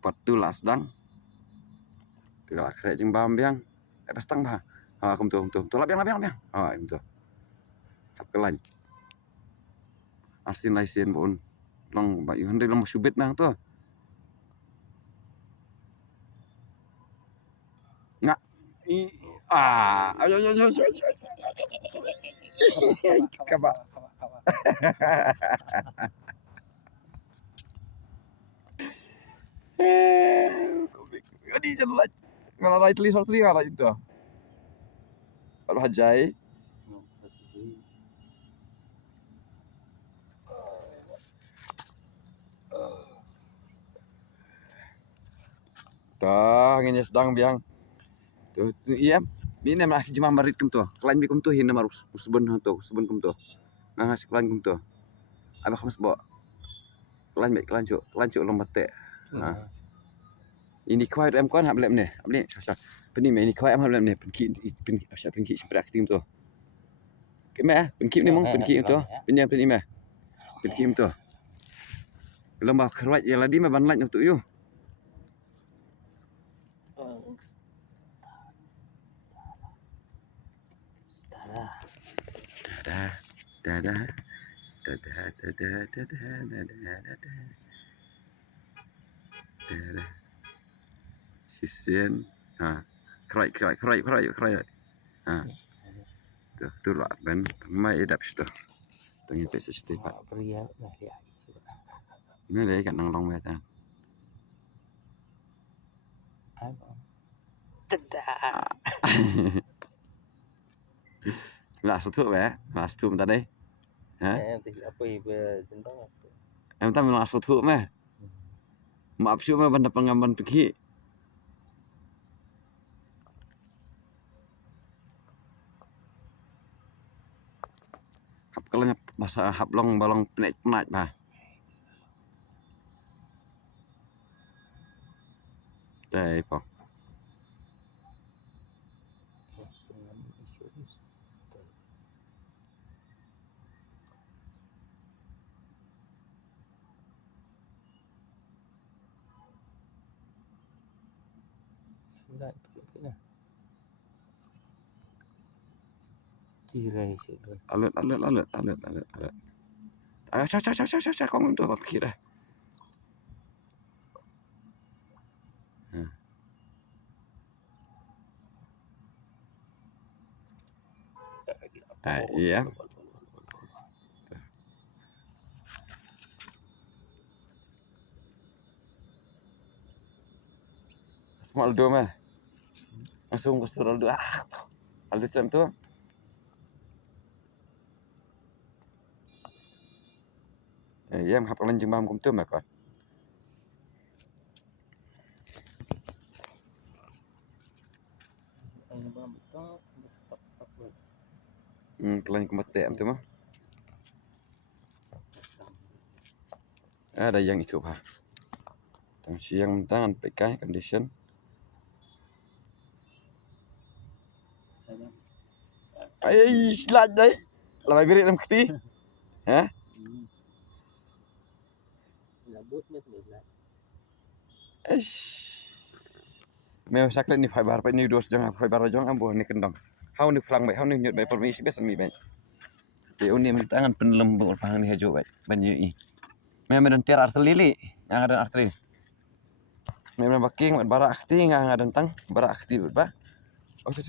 cepat tu lah sedang. Tegak kerek jeng bam biang. Pastang bah. Ha kum tu. Lah biang. Ha kum tu. Hap kelan. Arsin laisen pun. Long ba yung long subit nang tu. Ngak. Ayo. Kaba. Di jelat. Ngalalai telisor lah itu. Kalau hajai. Tah, ngenya sedang biang. Tu iya. Ini mah jema marit kum tu. Kelain bi kum tu hina marus usbun kum tu. Ngas kelain kum tu. Abah kamu sebab. Kelain cuk lombat te. Ha. Ini kuai em kon hab lem ni. Abni sasa. Peni me ini kuai em hab lem ni. Penki seberak tim tu. Keme penki ni mong penki tu. Penyan peni me. Penki tu. Lomba keruat ya ladi me ban lait tu yu. Dadah. Sisen. Ha. Kerai. Ha. Tu rat ben mai edap sto. Tangi pesa stepat. Ini le kan nang long me ta. Lah sutu be. Lah sutu bentar deh. Ha? Apa ibe tentang apa? Em ta lah sutu me. Maaf syu me banda pengamban pergi. Hap kalanya masa hap long balong penat bah. Dai po. Alut. Cha kong tu apa pikir dah. Iya. Small do mah. Langsung ke surau do. Aldo Islam tu. Iya, hap lanjeng bam kum tu mah kon. Kelain kemate am tu mah. Ada yang itu bah. Tang siang tangan PK condition. Ai silat dai. Labai birit nam keti. Ha? Labut met lah. Meo saklet ni phai bar pa ni dos jang phai bar jang ambo ni kendang. Hau ni phlang bai hau ni nyut bai permisi besan mi bai. Ti uni men tangan penlem bor phang ni hajo bai. Ban yi. Meo men tiar arteli yang ada arteli. Meo baking barak akti ngang ada tang barak akti ba. Oh tu.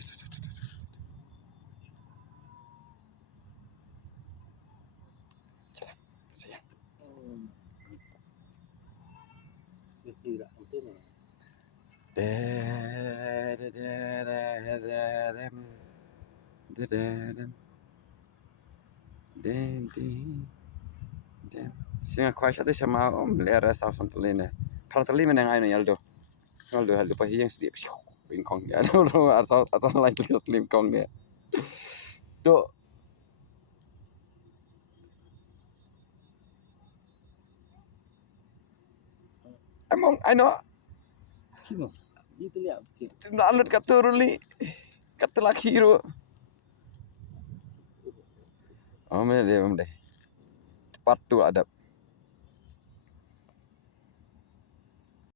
Jalan. Sayang. Singa kuai satu sama om lera saus santelina. Parteli menang ayo Aldo pa hiyang sedip. Bingkong dia. Asal lain lim kong dia. Do. Emang ano? Kino. Itu lihat. Alut katuruli. Katlaki ro. Oh, me deh. Cepat tu adab.